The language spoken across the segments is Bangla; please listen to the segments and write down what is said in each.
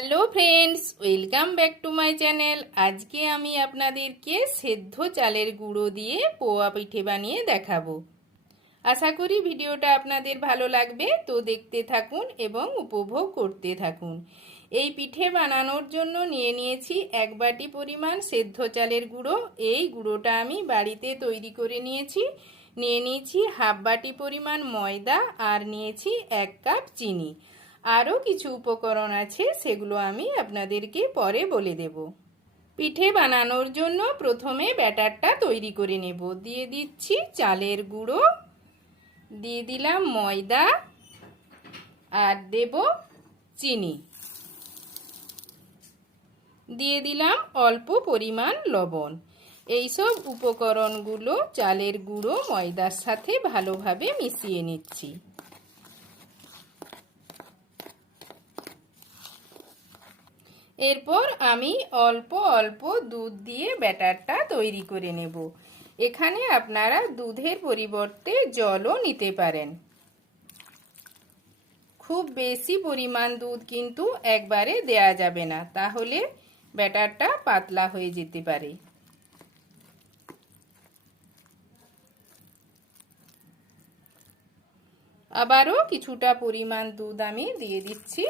Hello friends, welcome back to my channel. আজকে আমি আপনাদেরকে সেদ্ধ চালের গুঁড়ো দিয়ে পোয়া পিঠে বানিয়ে দেখাবো। আশা করি ভিডিওটা আপনাদের ভালো লাগবে, তো দেখতে থাকুন এবং উপভোগ করতে থাকুন। এই পিঠে বানানোর জন্য নিয়ে নিয়েছি এক বাটি পরিমাণ সেদ্ধ চালের গুঁড়ো। এই গুঁড়োটা আমি বাড়িতে তৈরি করে নিয়েছি। নিয়ে নিয়েছি হাফ বাটি পরিমাণ ময়দা আর নিয়েছি এক কাপ চিনি। আরও কিছু উপকরণ আছে, সেগুলো আমি আপনাদেরকে পরে বলে দেব। পিঠে বানানোর জন্য প্রথমে ব্যাটারটা তৈরি করে নেব। দিয়ে দিচ্ছি চালের গুঁড়ো, দিয়ে দিলাম ময়দা, আর দেব চিনি। দিয়ে দিলাম অল্প পরিমাণ লবণ। এইসব উপকরণগুলো চালের গুঁড়ো, ময়দার সাথে ভালোভাবে মিশিয়ে নিচ্ছি। এরপর আমি অল্প অল্প দুধ দিয়ে ব্যাটারটা তৈরি করে নেব। এখানে আপনারা দুধের পরিবর্তে জলও নিতে পারেন। খুব বেশি পরিমাণ দুধ কিন্তু একবারে দেয়া যাবে না, তাহলে ব্যাটারটা পাতলা হয়ে যেতে পারে। আবারও কিছুটা পরিমাণ দুধ আমি দিয়ে দিচ্ছি।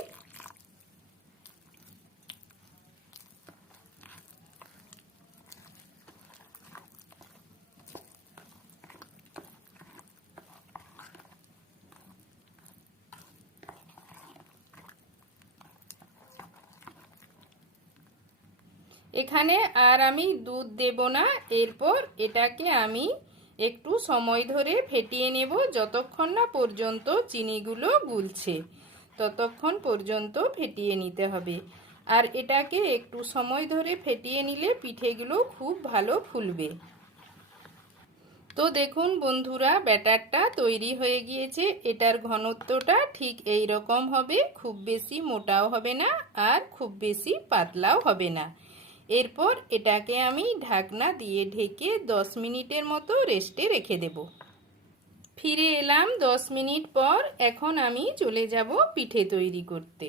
এখানে আর আমি দুধ দেব না। এরপর এটাকে আমি একটু সময় ধরে ফেটিয়ে নেব যতক্ষণ না পর্যন্ত চিনিগুলো গুলছে, ততক্ষণ পর্যন্ত ফেটিয়ে নিতে হবে। আর এটাকে একটু সময় ধরে ফেটিয়ে নিলে পিঠেগুলো খুব ভালো ফুলবে। তো দেখুন বন্ধুরা, ব্যাটারটা তৈরি হয়ে গিয়েছে। এটার ঘনত্বটা ঠিক এই রকম হবে, খুব বেশি মোটাও হবে না আর খুব বেশি পাতলাও হবে না। এরপর এটাকে আমি ঢাকনা দিয়ে ঢেকে দশ মিনিটের মতো রেস্টে রেখে দেব। ফিরে এলাম দশ মিনিট পর এখন আমি চলে যাব পিঠে তৈরি করতে।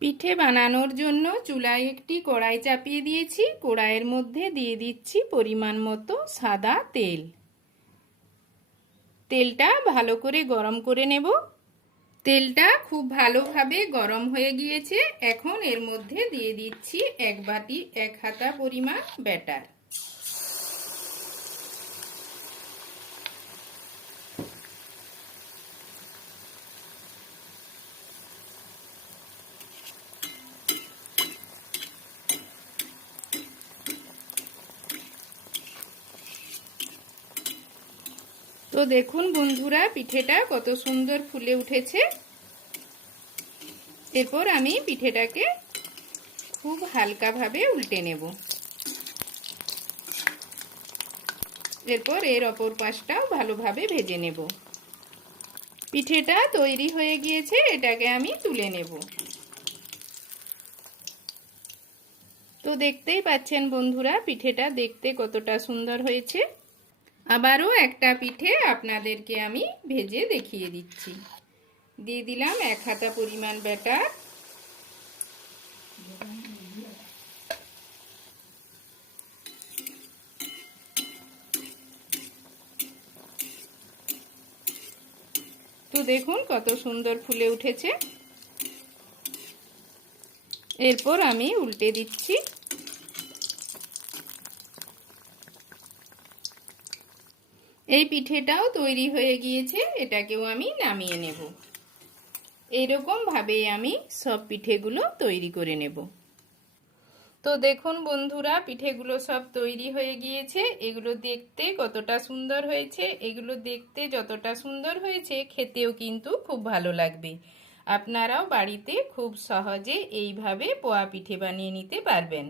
পিঠে বানানোর জন্য চুলায় একটি কড়াই চাপিয়ে দিয়েছি। কড়াইয়ের মধ্যে দিয়ে দিচ্ছি পরিমাণ মতো সাদা তেল। তেলটা ভালো করে গরম করে নেব। তেলটা খুব ভালোভাবে গরম হয়ে গিয়েছে। এখন এর মধ্যে দিয়ে দিচ্ছি এক বাটি এক হাতা পরিমাণ ব্যাটার। তো দেখুন বন্ধুরা, পিঠেটা কত সুন্দর ফুলে উঠেছে। এরপর আমি পিঠেটাকে খুব হালকাভাবে উল্টে নেব। এরপর এর অপর পাশটাও ভালোভাবে ভেজে নেব। পিঠেটা তৈরি হয়ে গিয়েছে, এটাকে আমি তুলে নেব। তো দেখতেই পাচ্ছেন বন্ধুরা, পিঠেটা দেখতে কতটা সুন্দর হয়েছে। আবারও একটা পিঠে আপনাদেরকে আমি ভেজে দেখিয়ে দিচ্ছি। দিয়ে দিলাম এক হাতা পরিমাণ ব্যাটার। তো দেখুন কত সুন্দর ফুলে উঠেছে। এরপর আমি উল্টে দিচ্ছি। এই পিঠেটাও তৈরি হয়ে গিয়েছে, এটাকেও আমি নামিয়ে নেব। এইরকম ভাবে আমি সব পিঠেগুলো তৈরি করে নেব। তো দেখুন বন্ধুরা, পিঠেগুলো সব তৈরি হয়ে গিয়েছে। এগুলো দেখতে কতটা সুন্দর হয়েছে। এগুলো দেখতে যতটা সুন্দর হয়েছে, খেতেও কিন্তু খুব ভালো লাগবে। আপনারাও বাড়িতে খুব সহজে এইভাবে পোয়া পিঠে বানিয়ে নিতে পারবেন।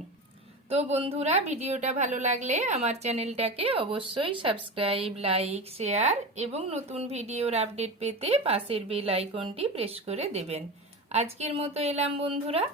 তো বন্ধুরা, ভিডিওটা ভালো লাগলে আমার চ্যানেলটাকে অবশ্যই সাবস্ক্রাইব, লাইক, শেয়ার এবং নতুন ভিডিওর আপডেট পেতে পাশের বেল আইকনটি প্রেস করে দেবেন। আজকের মতো এলাম বন্ধুরা।